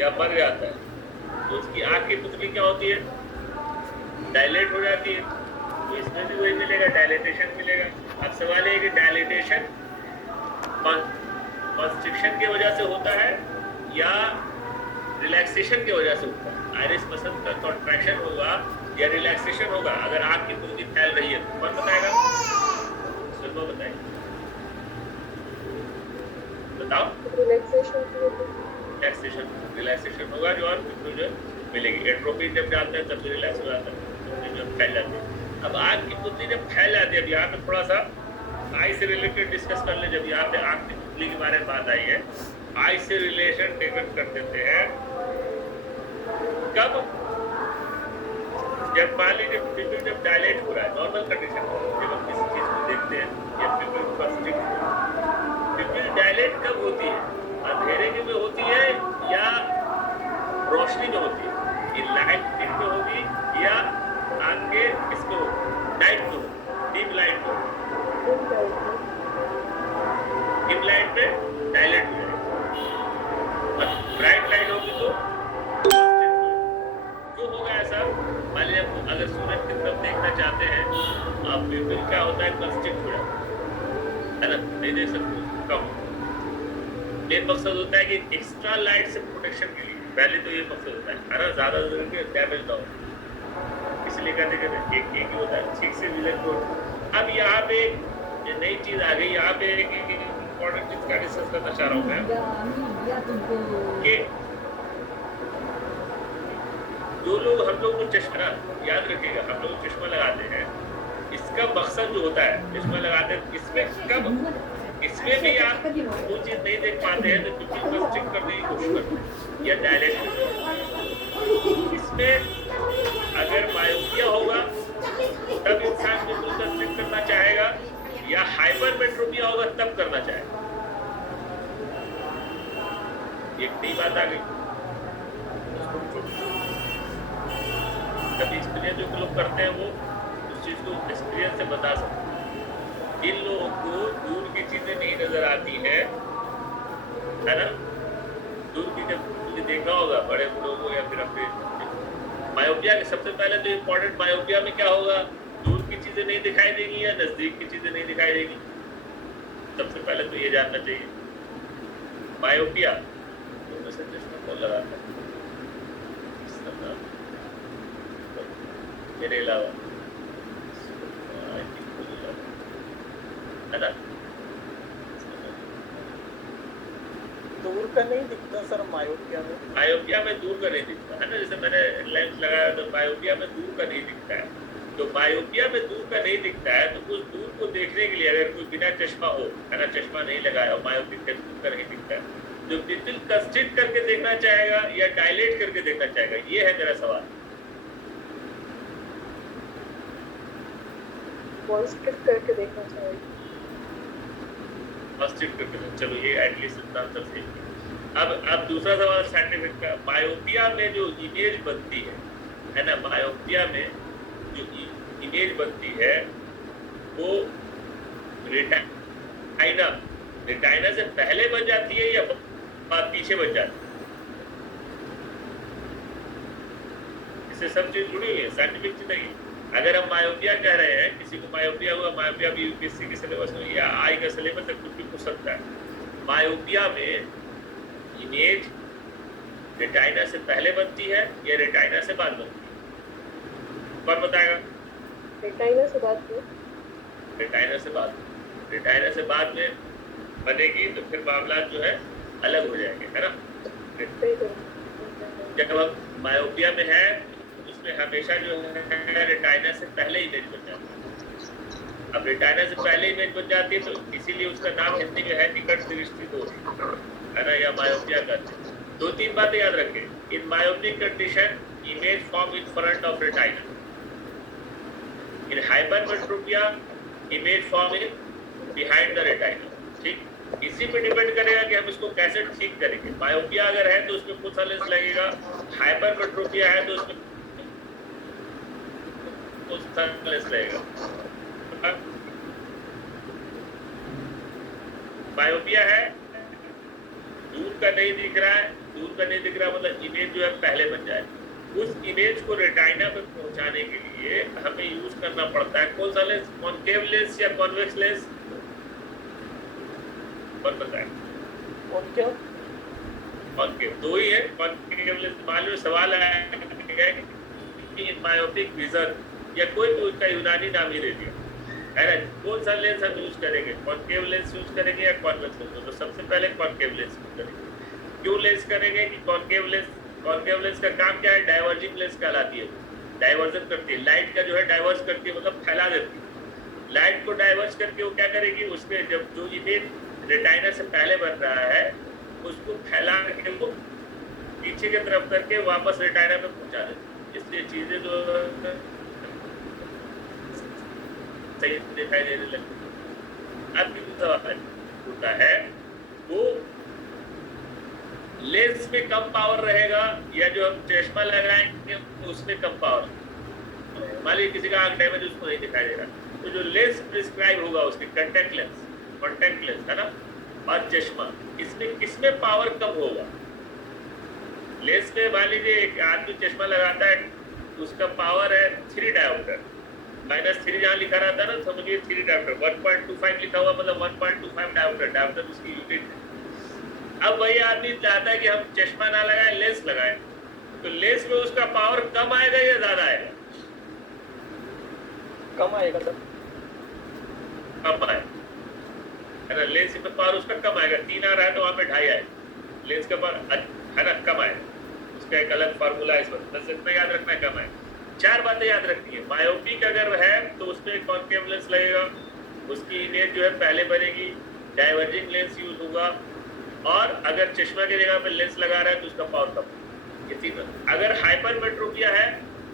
या मर जाता है तो उसकी आंख की पुतली क्या होती है, डायलेट हो जाती है। तो इसमें भी वही मिलेगा, डायलेटेशन मिलेगा। अब सवाल है कि डायलेटेशन कॉन्स्ट्रिक्शन की वजह से होता है या रिलैक्सेशन की वजह से होता है। आइरिस मसल का कॉन्ट्रैक्शन होगा या रिलैक्सेशन होगा। अगर आंख की पुतली फैल रही है तो कौन बताएगा, सुनो बताएगा, बताओ। रिलैक्सेशन होगा जो, और जो मिलेगी। एट्रोपिन जब जाते हैं तब भी रिलैक्स हो जाता है, जब फैल जाती है। अब आंख की पुतली जब फैल जाती है, अब यहाँ पे थोड़ा सा आई से रिलेटेड डिस्कस कर ले। जब यहाँ पे आंख की पुतली के बारे में बात आई है, आई से रिलेशन डिफरेंस कर देते हैं। कब, जब मान लीजिए पिपल जब डायलेट हो रहा है, नॉर्मल कंडीशन जब हम किसी चीज को देखते हैं या पिपल कॉन्स्ट्रिक्ट, पिपल डायलेट कब होती है, अंधेरे में होती है या रोशनी में होती है? ये लाइट दिन में होगी या आगे इसको नाइट में, डीप लाइट में? डीप लाइट में डायलेट हो जाएगी, ब्राइट लाइट होगी तो क्यों होगा ऐसा? मान लीजिए अगर सूरज की तरफ देखना चाहते हैं, आप बिल्कुल क्या होता है, कंस्ट्रिक्ट हो जाता है ना, नहीं देख सकते, कम। मेन मकसद होता है कि एक्स्ट्रा लाइट से प्रोटेक्शन के लिए, पहले तो ये मकसद होता है ना, ज्यादा डैमेज ना हो, इसलिए कहते हैं एक ही होता है, ठीक से विजन को। अब यहाँ पे ये नई चीज आ गई, यहाँ पे एक इम्पोर्टेंट चीज का डिस्कस करना चाह रहा हूँ मैं कि जो लोग, हम लोग को चश्मा, याद रखिएगा, हम लोग चश्मा लगाते हैं, इसका मकसद जो होता है चश्मा लगाते हैं, इसमें कब, इसमें भी आप वो चीज नहीं देख पाते हैं तो बिल्कुल कंस्ट्रिक्ट करने की कोशिश करते हैं या डायलेट करते हैं। इसमें अगर मायोपिया होगा तब इंसान बिल्कुल कंस्ट्रिक्ट करना चाहेगा, या हाइपरमेट्रोपिया होगा तब करना चाहेगा। एक नई बात आ गई, कभी एक्सपीरियंस जो लोग करते हैं वो उस चीज को एक्सपीरियंस से बता सकते हैं। इन लोगों को दूर की चीजें नहीं नजर आती है ना, दूर की जब देखा होगा बड़े लोगों को या फिर अपने मायोपिया के, सबसे पहले तो इम्पोर्टेंट मायोपिया में क्या होगा, दूर की चीजें नहीं दिखाई देंगी या नजदीक की चीजें नहीं दिखाई देंगी। सबसे पहले तो ये जानना चाहिए। मायोपिया दोनों से चश्मा कौन लगाता है मेरे अलावा, है ना? दूर का नहीं दिखता सर मायोपिया में? मायोपिया में दूर का नहीं दिखता है ना, जैसे मैंने लेंस लगाया तो मायोपिया में दूर का नहीं दिखता है। तो मायोपिया में दूर का नहीं दिखता है तो उस दूर को देखने के लिए अगर कोई बिना चश्मा हो, है ना, चश्मा नहीं लगाया और मायोपिक का दूर का नहीं दिखता है, तो बिल्कुल कंस्ट्रिक्ट करके देखना चाहेगा या डायलेट करके देखना चाहेगा, ये है मेरा सवाल। कंस्ट्रिक्ट करके देखना चाहिए। कंस्ट्रिक्ट करके, चलो ये एटलीस्ट इतना आंसर सही है। अब दूसरा सवाल साइंटिफिक का, मायोपिया में जो इमेज बनती है ना, मायोपिया में जो इमेज बनती है वो रेटाइना, रेटाइना से पहले बन जाती है या पीछे बन जाती है? इससे सब चीज जुड़ी हुई है, साइंटिफिक चीज नहीं। अगर हम मायोपिया कह रहे हैं, किसी को मायोपिया हुआ, मायोपिया भी यूपीएससी के सिलेबस में या आई का सिलेबस से कुछ भी पूछ सकता है। मायोपिया में इमेज रेटाइना से पहले बनती है या रेटाइना से बाद बनती है? कौन बताएगा? रेटाइना से बाद में। रेटाइना से बाद, रेटाइना से बाद में बनेगी तो फिर मामला जो है अलग हो जाएंगे, है ना? जब हम मायोपिया में है उसमें हमेशा जो है रेटाइना से पहले इमेज बन जाती है। अब रेटाइना से पहले इमेज बन जाती है तो इसीलिए उसका नाम हिंदी में है निकट दृष्टि दोष, है ना, या मायोपिया कहते हैं। दो तीन बातें याद रखें। In myopic condition image form in front of retina, in hypermetropia image form in behind the retina. ठीक, इसी पे डिपेंड करेगा कि हम इसको कैसे ठीक करेंगे। मायोपिया अगर है तो उसमें कौन सा लेंस लगेगा, हाइपरमेट्रोपिया है तो उसमें कौन सा लेंस लगेगा। मायोपिया है, दूर का नहीं दिख रहा है, दूर का नहीं दिख रहा मतलब इमेज जो है पहले बन जाए। उस इमेज को रेटाइना पे पहुंचाने के लिए हमें यूज करना पड़ता है कौन सा लेंस, कॉनकेव लेंस या कॉन्वेक्स लेंस, कौन बताए? कॉनकेव। कॉनकेव दो ही है, कॉनकेव लेंस। मान लो सवाल आया कि मायोपिक विजन या कोई भी उसका यूनानी नाम ही दे दिया है ना, कौन सा लेंस हम यूज करेंगे, कॉनकेव लेंस यूज करेंगे या कॉन्वेक्स लेंस? तो सबसे पहले कॉनकेव लेंस यूज करेंगे। क्यों लेंस करेंगे कि कॉनकेव लेंस का काम क्या है, डाइवर्जिंग लेंस कहलाती है, डाइवर्जन करती है, लाइट का जो है डाइवर्स करती है, मतलब फैला देती है। लाइट को डाइवर्स करके वो क्या करेगी, उसमें जब जो इमेज रेटाइना से पहले बन रहा है उसको फैला के वो पीछे की तरफ करके वापस रेटाइना पे पहुंचा देती है। इसलिए चीजें जो सही दिखाई देने लगती। अब सवाल होता है वो लेंस में कम पावर रहेगा या जो हम चश्मा लगाएंगे उसमें कम पावर। मान लीजिए किसी का आंख डैमेज उसको नहीं दिखाई देगा, तो जो लेंस प्रिस्क्राइब होगा उसके कॉन्टैक्ट लेंस है ना, और चश्मा, इसमें किसमें पावर कम होगा? लेंस में मान लीजिए एक आदमी चश्मा लगाता है, उसका पावर है 3 डायोप्टर, -3 जहाँ लिखा रहता है ना, समझिए 3 डायोप्टर, 1.25 लिखा हुआ मतलब 1.25 डायोप्टर उसकी यूनिट है। अब वही आदमी चाहता है कि हम चश्मा ना लगाएं, लेंस लगाएं, तो लेंस में उसका पावर कम आएगा या ज्यादा आएगा? कम आएगा सर। कम आएगा है ना, लेंस में पावर उसका कम आएगा। 3 आ रहा है तो वहां पे 2.5 आएगा, लेंस का पावर है ना कम आएगा। उसका एक अलग फार्मूला है, इस पर बस इतना याद रखना है, कम आएगा। 4 बातें याद रखनी है। मायोपिक अगर है तो उसमें कॉनकेव लेंस लगेगा, उसकी इमेज जो है पहले बनेगी, डाइवर्जिंग लेंस यूज होगा, और अगर चश्मा की जगह पे लेंस लगा रहा है तो उसका पावर कम। इसी तरह अगर हाइपरमेट्रोपिया है,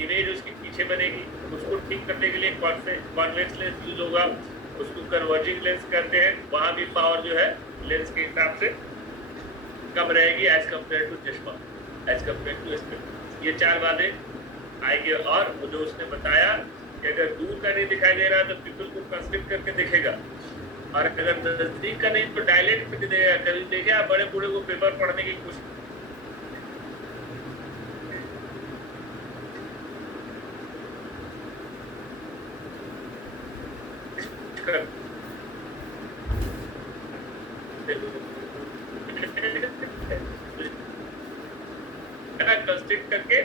इमेज उसकी पीछे बनेगी, उसको ठीक करने के लिए कॉन्वेक्स लेंस यूज होगा, उसको कन्वर्जिंग लेंस कहते हैं, वहां भी पावर जो है लेंस के हिसाब से कम रहेगी एज कम्पेयर टू चश्मा, एज कम्पेयर टू स्पेक्ट। ये 4 बातें आएगी। और जो उसने बताया कि अगर दूर का नहीं दिखाई दे रहा तो पीपल को कंस्ट्रिक्ट करके दिखेगा, और अगर नजदीक का नहीं तो डायलेट करके देगा। कभी देखे आप बड़े बूढ़े को पेपर पढ़ने की कोशिश कंस्ट्रिक्ट करके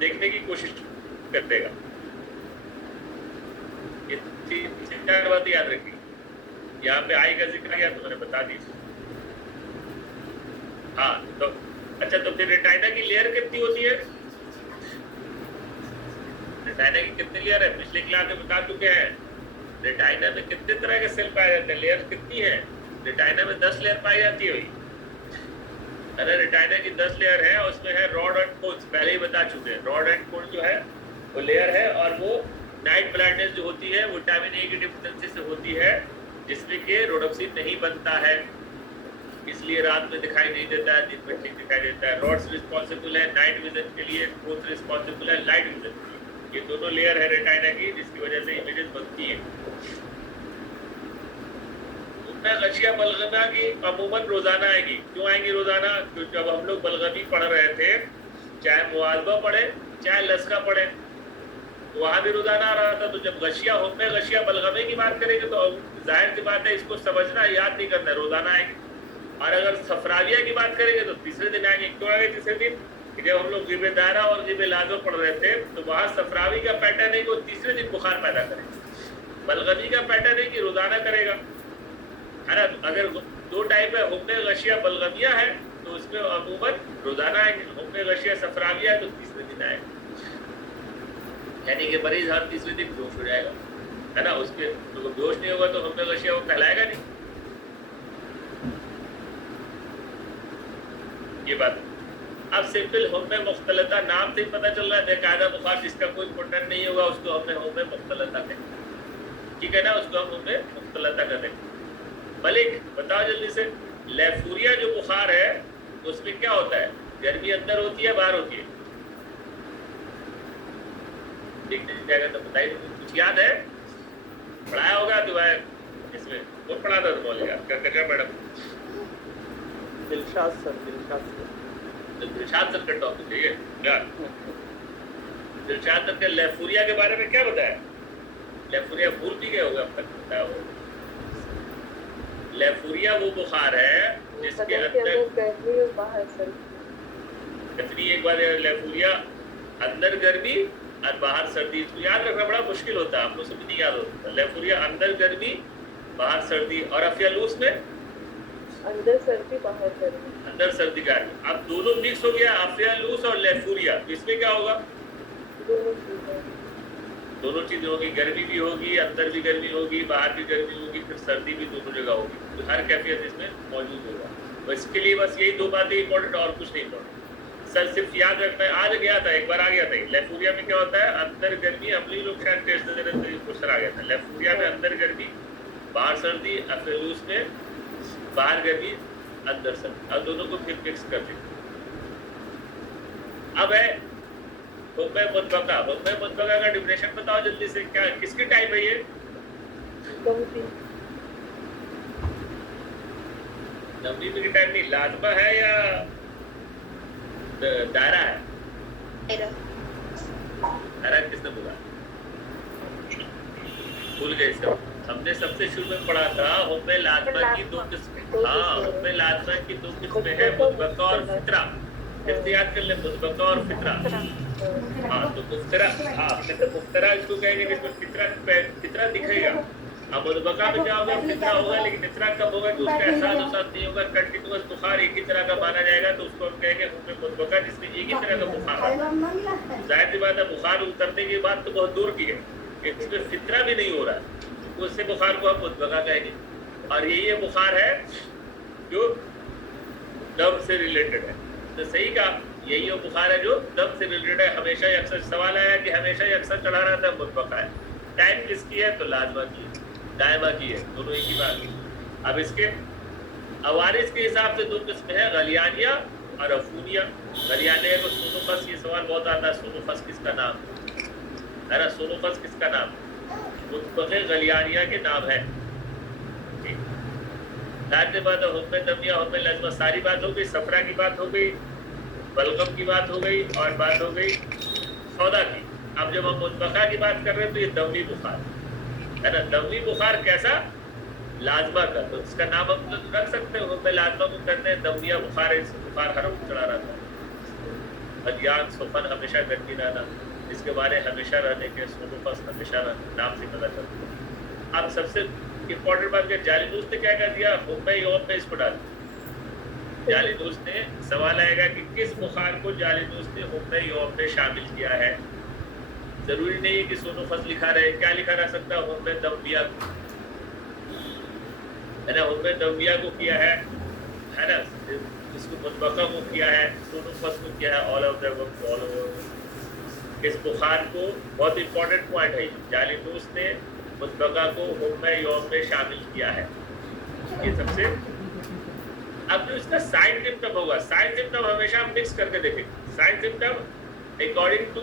देखने की कोशिश कर देगा। ये 4 बातें याद रखिए। यहाँ पे आई का जिक्र किया तो मैंने बता दी। हाँ तो अच्छा, तो फिर रेटाइना की लेयर कितनी होती है? रेटाइना की कितनी लेयर है पिछले क्लास में बता चुके हैं। रेटाइना में कितने तरह के सेल पाए जाते हैं, लेयर कितनी है? रेटाइना में 10 लेयर पाई जाती है। अरे रेटाइना की 10 लेयर है, उसमें है रॉड एंड कोन्स, पहले ही बता चुके हैं। रॉड एंड कोन जो है वो लेयर है, और वो नाइट ब्लाइंडनेस जो होती है विटामिन ए की डिफिशिएंसी से होती है, जिसमें कि रोडोप्सिन नहीं बनता है, इसलिए रात में दिखाई नहीं देता है, दिन में ठीक दिखाई देता है। रॉड्स रिस्पॉन्सिबल है नाइट विजन के लिए, कोन्स रिस्पॉन्सिबल है लाइट विजन के लिए। ये दोनों लेयर है रेटाइना की, जिसकी वजह से इमेजेस बनती है। गशिया बलगमा की अमूमन रोजाना आएगी। क्यों आएंगी रोजाना? क्योंकि जब हम लोग बलगमी पढ़ रहे थे, चाहे मुआलबा पढ़े चाहे लस्का पढ़े, तो वहां भी रोजाना आ रहा था। तो जब गशिया होमे गशिया बलगमे की बात करेंगे तो जाहिर सी बात है इसको समझना, याद नहीं करना, रोजाना आएगी। और अगर सफराविया की बात करेंगे तो तीसरे दिन आएंगे। क्यों आएंगे तीसरे दिन? जब हम लोग गिबे दायरा और गिबे लाजो पढ़ रहे थे तो वहां सफरावी का पैटर्न है कि वो तीसरे दिन बुखार पैदा करेगा। बलगमी का पैटर्न है कि रोजाना करेगा, है ना। अगर 2 टाइप है, हुम्मे गशिया बलगमिया है, तो उसमें अमूमन रोजाना आएंगे। हुम्मे गशिया सफराविया है तो तीसरे दिन आएगा, यानी कि मरीज हर तीसरे दिन बेहोश हो जाएगा, है ना। उसके तो बेहोश नहीं होगा तो हुम्मे गशिया वो कहलाएगा नहीं। ये बात। अब सिंपल हुम्मे मुख्तलता नाम से ही पता चल रहा है, बेकायदा बुखार जिसका कोई घुटन नहीं होगा उसको हमने हुम्मे मुख्तलता कहें, ठीक है ना, उसको हम हुम्मे मुख्तलता कहें। मलिक बताओ जल्दी से, लेफूरिया जो बुखार है उसमें क्या होता है? गर्मी अंदर होती है बाहर होती है? देखने जाएगा तो बताइए, कुछ याद है? पढ़ाया होगा दोबारा इसमें, वो पढ़ा था तो बोलेगा क्या madam? Dilshad sir, Dilshad sir. Dilshad sir का टॉपिक है ये यार। दिलशाद सर के लेफूरिया के बारे में क्या बताया? लेफूरिया भूल भी गए होगा अब तक बताया वो। लेफूरिया वो बुखार है जिसके अंदर गर्मी और बाहर सर्दी। कितनी एक बार लेफूरिया अंदर गर्मी और बाहर सर्दी, इसको याद रखना बड़ा मुश्किल होता है, आपको समझ नहीं याद होता। लेफूरिया अंदर गर्मी बाहर सर्दी, और अफियालूस में अंदर सर्दी बाहर गर्मी। अंदर सर्दी का। अब दोनों मिक्स हो गया, अफियालूस और लेफूरिया, तो इसमें क्या होगा? दोनों चीजें होगी, गर्मी भी होगी, अंदर भी गर्मी होगी, बाहर भी गर्मी होगी, फिर सर्दी भी दोनों जगह होगी, तो हर कैफियत इसमें मौजूद होगा। तो इसके लिए बस यही दो बातें इंपॉर्टेंट, और कुछ नहीं इंपॉर्टेंट। सर सिर्फ याद रखना है, आज गया था, एक बार आ गया था। लेफूरिया में क्या होता है? अंदर गर्मी, अपने लोग शायद टेस्ट दे रहे थे, क्वेश्चन आ गया था। लेफूरिया में अंदर गर्मी बाहर सर्दी, अफेलूस में बाहर गर्मी अंदर सर्दी, और दोनों को फिर मिक्स कर दें। अब है हुक्म मुतबका। हुक्म मुतबका का डिफिनेशन बताओ जल्दी से, क्या किसकी टाइप है ये? नबी की टाइप नहीं, लाजमा है या दायरा है? दायरा किसने बोला? भूल गए सब। हमने सबसे शुरू में पढ़ा था हुक्म लाजमा की दो किस्में। हाँ, हुक्म लाजमा की दो किस्में है, मुतबका और फितरा। फिर से याद कर ले, मुतबका और फितरा। हाँ, तो मुफ्तरा, हाँ मतलब मुफ्तरा इसको कहेंगे जिसमें फितरा दिखेगा। अब मुतबका में क्या होगा? फितरा होगा, लेकिन इतना कब होगा कि उसका एहसास नहीं होगा। कंटिन्यूअस बुखार एक ही तरह का माना जाएगा, तो उसको हम कहेंगे हुक्म मुतबका, जिसमें एक ही तरह का बुखार है। जाहिर सी बात है, बुखार उतरने की बात तो बहुत दूर की है, इसमें फितरा भी नहीं हो रहा है, तो उससे बुखार को हम मुतबका कहेंगे। और यही बुखार है जो दम से रिलेटेड है। तो सही कहा, यही वो बुखार है जो दम से रिलेटेड है। हमेशा ही अक्सर सवाल आया कि हमेशा ही अक्सर चढ़ा रहता है, मुतबका है। टाइम किसकी है? तो लाजमा की है, दायमा की है, दोनों एक ही बात है। अब इसके अवारिस के हिसाब से दो किस्में हैं, गलियानिया और अफूनिया। गलियानिया को सोनोफस, ये सवाल बहुत आता है, सोनोफस किसका नाम है ना? सोनोफस किसका नाम? मुतबके गलियानिया के नाम है। जाहिर बात है, हुक्म दमिया, हुक्म लाजमा, सारी बात हो गई। सफरा की बात हो गई, बलगम की बात हो गई, और बात हो गई सौदा की। अब जब हम मुतबका की बात कर रहे हैं तो ये दमी बुखार है ना। दमी बुखार कैसा? लाजमा का, तो इसका नाम हम लोग रख सकते हैं। हुक्म लाजमा को कहते हैं दमिया बुखार। इससे बुखार हर वक्त चढ़ा रहता है। अदियान सुफन, हमेशा गर्मी रहना, इसके बारे हमेशा रहने के, सोनोफस हमेशा रहने, नाम से पता चलता है। अब सबसे इंपॉर्टेंट बात है, जालिदूस ने क्या कर दिया? हुक्म यौम में इसको डाल दिया। जालिदूस ने, सवाल आएगा कि किस बुखार को जालिदूस ने हुक्म यौम में शामिल किया है। जरूरी नहीं है कि सोनोफस लिखा रहे, क्या लिखा रह सकता है? हुक्म दमिया है ना, हुक्म दमिया को किया है ना, इसको मुतबका को किया है, सोनोफस को किया है, ऑल ऑफ द वक्त, ऑल ओवर। इस बुखार को बहुत इंपॉर्टेंट पॉइंट है, जालिदूस ने मुतबका को हुक्म यौम में शामिल किया है। ये सबसे। अब जो इसका साइन सिम्टम होगा, साइन सिम्टम हमेशा हम मिक्स करके देखेंगे। साइन सिम्टम अकॉर्डिंग टू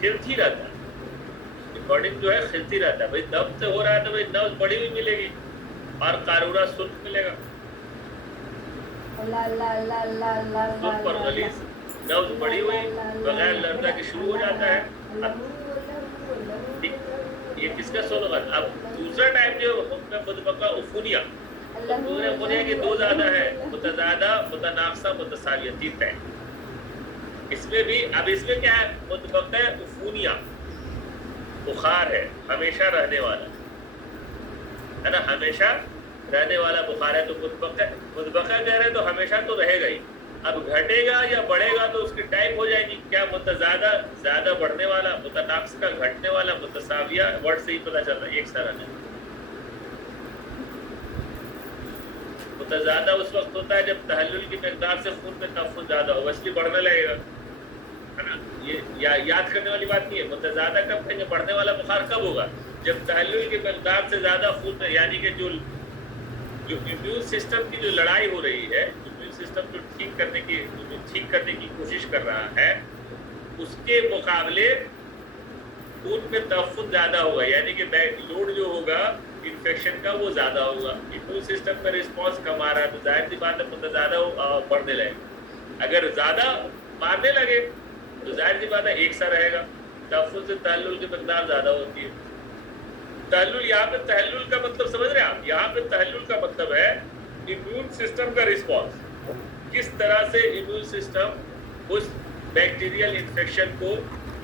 खिलती रहता है, अकॉर्डिंग जो है खिलती रहता है। भाई दम से हो रहा है तो भाई नब्ज बढ़ी हुई मिलेगी और कारूरा सुर्ख मिलेगा। सुर्ख पर गलीज, नब्ज बढ़ी हुई बगैर लर्जा के शुरू हो जाता है। ये किसका सोनोफस? अब दूसरा टाइप जो हुक्म मुतबका उफूनिया, तो दूसरे उफूनिया की दो ज्यादा है, मुतज़ादा, मुतनाक़सा, मुतसाविया, तीन टाइप। इसमें भी, अब इसमें क्या है? मुतबका उफूनिया बुखार है, हमेशा रहने वाला है ना, हमेशा रहने वाला बुखार है। तो मुतबका कह रहे तो हमेशा तो रहेगा ही। अब घटेगा या बढ़ेगा तो उसकी टाइप हो जाएगी क्या? मुतज़ादा, ज्यादा बढ़ने वाला, मुतनाक़सा, घटने वाला, मुतसाविया, वर्ड से ही पता चल रहा है एक सा रहने। मुतज़ादा उस वक्त होता है जब तहल्लुल की मिक़दार से खून में तफ़्फ़ुज़ ज़्यादा हो, इसलिए बढ़ने लगेगा, है ना। ये याद करने वाली बात नहीं है। मुतज़ादा कब कहेंगे? बढ़ने वाला बुखार कब होगा? जब तहल्लुल की मिक़दार से ज़्यादा खून में, यानी कि जो इम्यून सिस्टम की जो लड़ाई हो रही है, इम्यून सिस्टम जो ठीक करने की कोशिश कर रहा है, उसके मुकाबले खून में तफ़्फ़ुज़ ज़्यादा होगा, यानी कि लोड जो होगा इन्फेक्शन का वो ज़्यादा होगा। इम्यून सिस्टम का रिस्पॉन्स कम आ रहा है, तो जाहिर सी बात है मुतज़ादा बढ़ने लगेगा। अगर ज्यादा मारने लगे तो जाहिर सी बात है एक सा रहेगा, तहफ़्फ़ुज़ से तहल्लुल की मकदार ज्यादा होती है। तहल्लुल, यहाँ पे तहल्लुल का मतलब समझ रहे हैं आप? यहाँ पे तहल्लुल का मतलब है इम्यून सिस्टम का रिस्पॉन्स, किस तरह से इम्यून सिस्टम उस बैक्टीरियल इन्फेक्शन को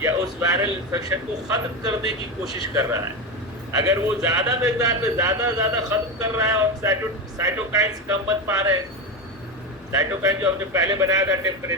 या उस वायरल इन्फेक्शन को खत्म करने की कोशिश कर रहा है। अगर वो ज्यादा मकदार में ज्यादा खत्म कर रहा है और साइटोकाइंस कम बन पा रहे हैं, साइटोकाइन जो हमने पहले बनाया था टेम्परेचर